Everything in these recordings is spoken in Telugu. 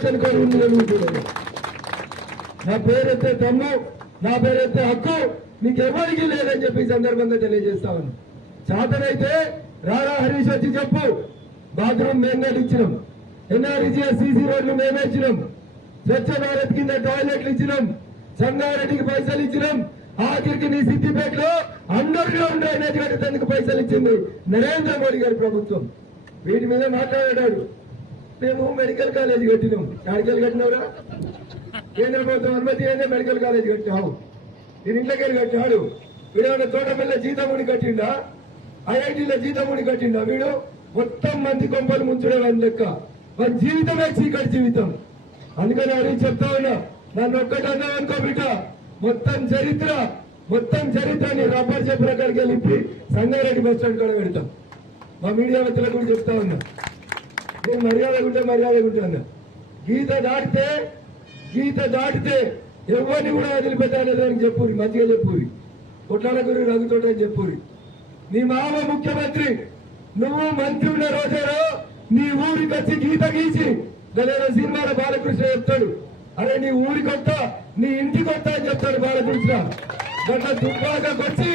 కోరి ఉంది అడుగుతున్నాను నా పేరైతే తమ్ము నా పేరైతే హక్కు నీకెవరికి లేదని చెప్పి సందర్భంగా తెలియజేస్తాను. చాతనైతే రారా హరీష్ వచ్చి చెప్పు బాత్రూమ్ మేము ఇచ్చినాం. ఎన్ఆర్జీఎస్ సీసీ రోడ్లు మేమే ఇచ్చినాం. స్వచ్ఛ భారత్ కింద టాయిలెట్లు ఇచ్చినాం. సంగారెడ్డికి పైసలు ఇచ్చినాం. ఆఖరికి నీ సిద్దిపేటలో అండర్ గ్రౌండ్ డ్రైనేజ్ కట్టేందుకు పైసలు ఇచ్చింది నరేంద్ర మోడీ గారి ప్రభుత్వం. వీటి మీద మాట్లాడాడు. మేము మెడికల్ కాలేజ్ కట్టినాం. మెడికల్ కట్టినవరా? కేంద్ర ప్రభుత్వం అనుమతి అయితే మెడికల్ కాలేజ్ కట్టావు నేను ఇంట్లోకి వెళ్ళి కట్టాడు వీడు తోటపల్లి జీతముడి కట్టిండా? ఐఐటీలో జీతముడి కట్టిండా వీడు? మొత్తం మంది కొంపలు ముంచడం వాని లెక్క. వాని జీవితమే చీకటి జీవితం. అందుకని అడిగి చెప్తా ఉన్నా నన్ను ఒక్కటన్నా అనుకో బిడ్డ మొత్తం చరిత్ర మొత్తం చరిత్రని రబ్బర్ చెప్పిన కాడికి వెళ్ళి సంగారెడ్డి బస్ స్టాండ్ కూడా పెడతాం. మా మీడియా మిత్రులకు కూడా చెప్తా ఉన్నా. నేను మర్యాద ఉంటే మర్యాద ఉంటాను గీత దాటితే గీత దాటితే ఎవరిని కూడా వదిలిపెట్టాలి అని చెప్పురి మంచిగా చెప్పురి కొట్లాడ గురి రఘుతోట అని చెప్పురి నీ మామ ముఖ్యమంత్రి నువ్వు మంత్రి ఉన్న రోజేరో నీ ఊరికి వచ్చి గీత గీసి లేదా సినిమాలో బాలకృష్ణ చెప్తాడు. అరే నీ ఊరికి వస్తా నీ ఇంటికి వస్తా అని చెప్తాడు బాలకృష్ణ. గట్ల దుబ్బాటకు వచ్చి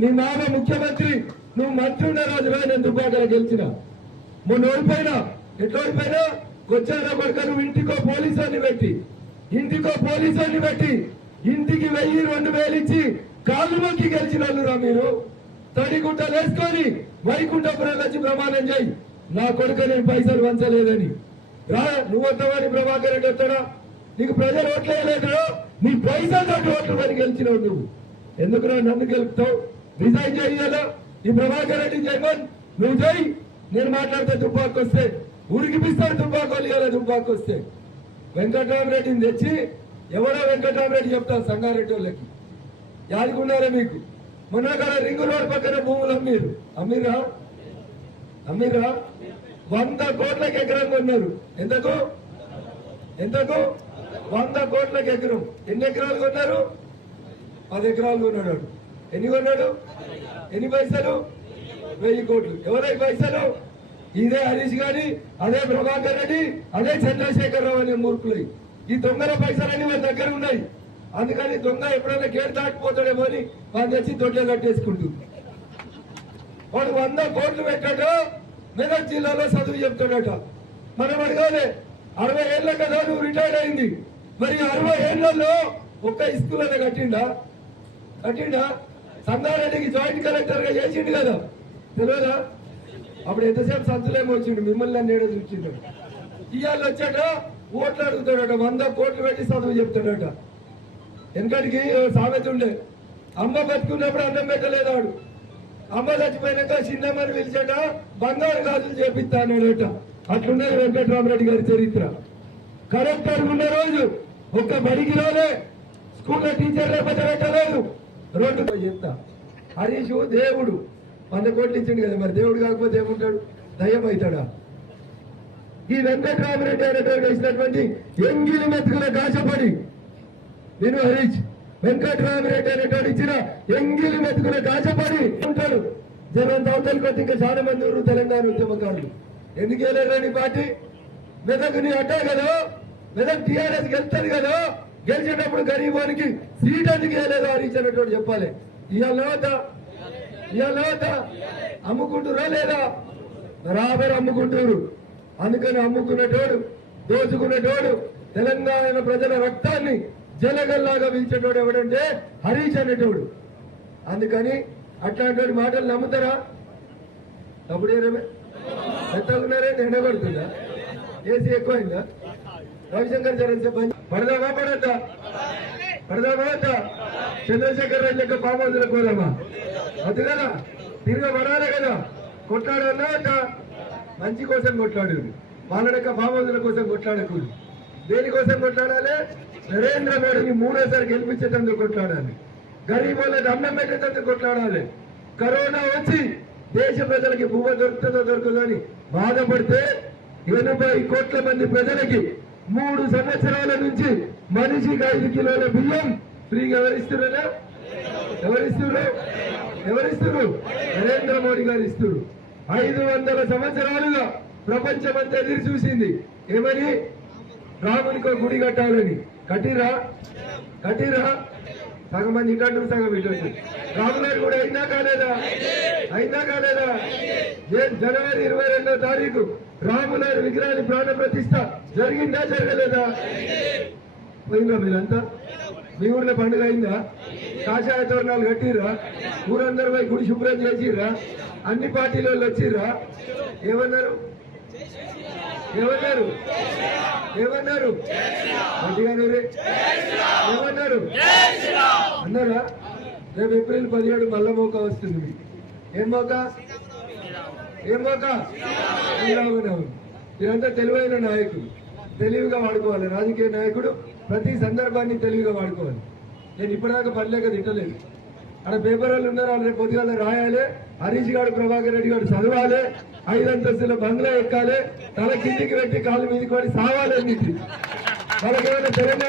నీ మామ ముఖ్యమంత్రి నువ్వు మంత్రి ఉన్న రోజులో నేను దుబ్బాటలో గెలిచిన. మొన్న ఓడిపోయినా ఎట్లా పైన వచ్చారా కొడుక నువ్వు ఇంటికో పోలీసుని పెట్టి ఇంటికో పోలీసుని పెట్టి ఇంటికి వెయ్యి రెండు వేలు ఇచ్చి కాళ్ళు మొక్కి గెలిచిన వాళ్ళురా మీరు? తడిగుంట వేసుకొని వైకుంఠపురం వచ్చి ప్రమాణం చేయి. నా కొడుకు నేను పైసలు వంచలేదని రా నువ్వు వస్తావని ప్రభాకర్ రెడ్డి వస్తాడా? నీకు ప్రజలు ఓట్లేయలేదా నీ పైసలు తోటి ఓట్లు మరి గెలిచినావు నువ్వు. ఎందుకు నన్ను గెలుపుతావు? రిజైన్ చేయాలా ఈ ప్రభాకర్ రెడ్డి జగన్ నువ్వు చేయి. నేను మాట్లాడితే తుపాకు వస్తే ఉరికిపిస్తాడు తుపాకు వాళ్ళు తుంబాకు వస్తే. వెంకటరామరెడ్డిని తెచ్చి ఎవరో వెంకటరామరెడ్డి చెప్తారు సంగారెడ్డి వాళ్ళకి యాదుకున్నారా మీకు. మొన్న కదా రింగు రోడ్ పక్కన భూములు అమ్మీరు అమ్మీరా అమ్మీరా వంద కోట్లకు ఎకరం కొన్నారు. ఎంతకు? ఎంతకు? వంద కోట్లకు ఎకరం. ఎన్ని ఎకరాలు కొన్నారు? పది ఎకరాలు కొన్నాడు ఎన్ని కొన్నాడు? ఎన్ని పైసలు? వెయ్యి కోట్లు. ఎవరై పైసలు? ఇదే హరీష్ గారి అదే ప్రభాకర్ రెడ్డి అదే చంద్రశేఖర్ రావు అనే మూర్ఖులు. ఈ దొంగల పైసలన్నీ వాళ్ళ దగ్గర ఉన్నాయి. అందుకని దొంగ ఎప్పుడైనా గేట్ దాటిపోతాడేమో అని వాళ్ళు తెచ్చి దొడ్లో కట్టేసుకుంటుంది వాడు వంద కోట్లు పెట్టాడు మెదక్ జిల్లాలో చదువు చెప్తాడట. మనం అడగాలి అరవై ఏళ్ళ కదా నువ్వు రిటైర్డ్ అయింది. మరి అరవై ఏళ్ళలో ఒక్క స్కూల్ అనే కట్టిండా? కట్టిండా? సంగారెడ్డికి జాయింట్ కలెక్టర్గా చేసిండు కదా. తెలియదా? అప్పుడు ఎంతసేపు సంతులేమో వచ్చిండు మిమ్మల్ని నేడే ఏడో చూసిండు. ఇవాళ వచ్చాట ఓట్లు అడుగుతాడట వంద కోట్లు పెట్టి చదువు చెప్తాడట. వెనకటికి సామెత ఉండే. అమ్మ బతుకున్నప్పుడు అన్నం పెట్టలేదాడు అమ్మ చచ్చిపోయినాక చిన్నమ్మని పిలిచాట బంగారు గాజులు చేపిస్తానట అట్లున్నది వెంకటరామరెడ్డి గారి చరిత్ర. కరెక్ట్ ఉన్న రోజు ఒక్క బడికి రాలే. స్కూల్లో టీచర్ లేకపోతే పెట్టలేదు. రోడ్డు ఎంత హరీష్ దేవుడు. వంద కోట్లు ఇచ్చిండు కదా మరి దేవుడు కాకపోతే ఏముంటాడు? దయ్యం అవుతాడా ఈ వెంకటరామరెడ్డి అనేటువంటి ఇచ్చినటువంటి ఎంగిలి మెతుకుల కాశపడి నేను హరీష్ వెంకటరామరెడ్డి అనేటువంటి ఇచ్చిన ఎంగిలి మెతుకుల కాశపడి ఉంటాడు. జనం అవతలకి కొట్టి ఇంకా చాలా మంది ఊరు తెలంగాణ ఉద్యమకారులు. ఎందుకు వెళ్ళారని పార్టీ? మెదక్ని అడ్డా కదా? మెదక్ టీఆర్ఎస్ గెలుస్తుంది కదా? గెలిచేటప్పుడు గరీబానికి సీట్ ఎందుకు వేయలేదు హరీష్ అనేటువంటి చెప్పాలి. ఇవాళ వద్దా అమ్ముకుంటురా లేదా? బరాబర్ అమ్ముకుంటారు అందుకని అమ్ముకునేటోడు దోచుకునేటోడు తెలంగాణ ప్రజల రక్తాన్ని జలగల్లాగా పిలిచేటోడు ఎవడంటే హరీష్ అనేటోడు. అందుకని అట్లాంటి మాటలు నమ్ముతారా? తప్పుడు ఏరమే ఎంతగా ఉన్నారే ఏసీ ఎక్కువైందా? రవిశంకర్ చరణ్ చెప్పండి పడదామా పడద్దా? పడదామా వద్దా చంద్రశేఖర్ రెడ్డి యొక్క పామోదులకు కోరమ్మా. అది కదా తిరిగి పడాలి కదా. కొట్లాడన్నా మంచి కోసం కొట్లాడు వాళ్ళ యొక్క పామోదుల కోసం కొట్లాడకూడదు. దేనికోసం కొట్లాడాలి? నరేంద్ర మోడీని మూడోసారి గెలిపించేటందుకు కొట్లాడాలి. గరీబ్ వాళ్ళకి అన్నం పెట్టేటందుకు కొట్లాడాలి. కరోనా వచ్చి దేశ ప్రజలకి భూమ దొరుకుతుందో దొరుకుతుందని బాధపడితే ఎనభై కోట్ల మంది ప్రజలకి మూడు సంవత్సరాల నుంచి మనిషికి ఐదు కిలోల బియ్యం ఫ్రీగా ఎవరిస్తున్నారా ఎవరిస్తున్నారు ఎవరిస్తున్నారు నరేంద్ర మోడీ గారు ఇస్తున్నారు. ఐదు వందల సంవత్సరాలుగా ప్రపంచమంతా ఎదురు చూసింది. ఏమని? రామునికి ఒక గుడి కట్టాలని. కట్టిరా? కట్టిరా? సగం మంది ఇటు సగం ఇటు రామునారు కూడా అయిందా కాలేదా? అయినా కాలేదా? ఏ జనవరి ఇరవై రెండో తారీఖు రామునారు విగ్రహాన్ని ప్రాణ ప్రతిష్ట జరిగిందా జరగలేదా? పోయిందా మీరంతా? మీ ఊర్లో పండుగ అయిందా? కాషాయ తోరణాలు కట్టిరా ఊరందరూ పోయి గుడి శుభ్రం చేసిర్రా? అన్ని పార్టీల వాళ్ళు వచ్చిర్రా? ఏమన్నారు? ఏమన్నారు? ఏమన్నారు? గట్టిగా ఏమన్నారు? అన్నారా? రేపు ఏప్రిల్ పదిహేడు మల్ల మోక వస్తుంది మీకు. ఏం మోక? ఏం మోక? శ్రీరామనవమి. మీరంతా తెలివైన నాయకుడు తెలివిగా వాడుకోవాలి. రాజకీయ నాయకుడు ప్రతి సందర్భాన్ని తెలివిగా వాడుకోవాలి. నేను ఇప్పటిదాకా పనిలేక తిట్టలేదు. అక్కడ పేపర్ వాళ్ళు ఉన్నారు? వాళ్ళు రేపు పొద్దుగాల రాయాలి. హరీష్ గారు ప్రభాకర్ రెడ్డి గారు చదవాలి. ఐదంతస్తుల బంగ్లా ఎక్కాలి. తల కిందికి పెట్టి కాలు మీదకి పడి సావాలి అన్నింటి వాళ్ళకేమైనా తెలంగాణ